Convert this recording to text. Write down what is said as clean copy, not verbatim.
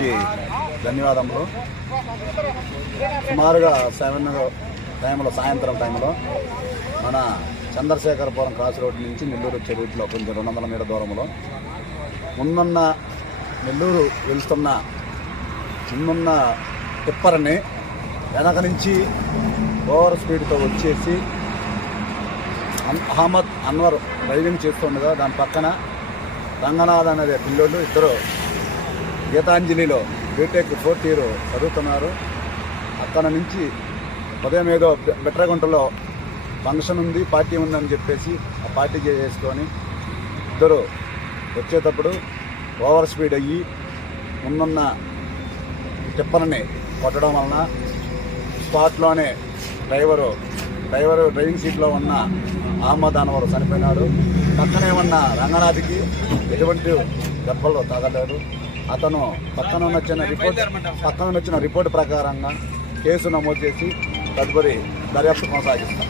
అందరికీ ధన్యవాదములు. సుమారుగా 7 టైంలో సాయంత్రం టైంలో మన చంద్రశేఖరపురం క్రాస్ రోడ్ నుంచి నెల్లూరు వచ్చే రూట్లో కొంచెం 200 మీటర్ దూరంలో ముందున్న నెల్లూరు వెళ్తున్న ముందున్న టిప్పర్ని వెనక నుంచి ఓవర్ స్పీడ్తో వచ్చేసి అహ్మద్ అన్వర్ డ్రైవింగ్ చేస్తుండగా దాని పక్కన రంగనాథ్ అనే పిల్లోళ్ళు ఇద్దరు గీతాంజలిలో బీటెక్ 4th ఇయర్ చదువుతున్నారు. అక్కడ నుంచి ఉదయం ఏదో బిట్రగుంటలో ఫంక్షన్ ఉంది, పార్టీ ఉందని చెప్పేసి ఆ పార్టీ చేసుకొని ఇద్దరు వచ్చేటప్పుడు ఓవర్ స్పీడ్ అయ్యి ముందున్న టిప్పర్ని కొట్టడం వలన స్పాట్లోనే డ్రైవింగ్ సీట్లో ఉన్న అహ్మద్ అన్వర్ చనిపోయినాడు. పక్కనే ఉన్న రంగనాథ్కి ఎటువంటి దెబ్బలు తగలేదు. అతను పక్కన వచ్చిన రిపోర్ట్ ప్రకారంగా కేసు నమోదు చేసి తదుపరి దర్యాప్తు కొనసాగిస్తాం.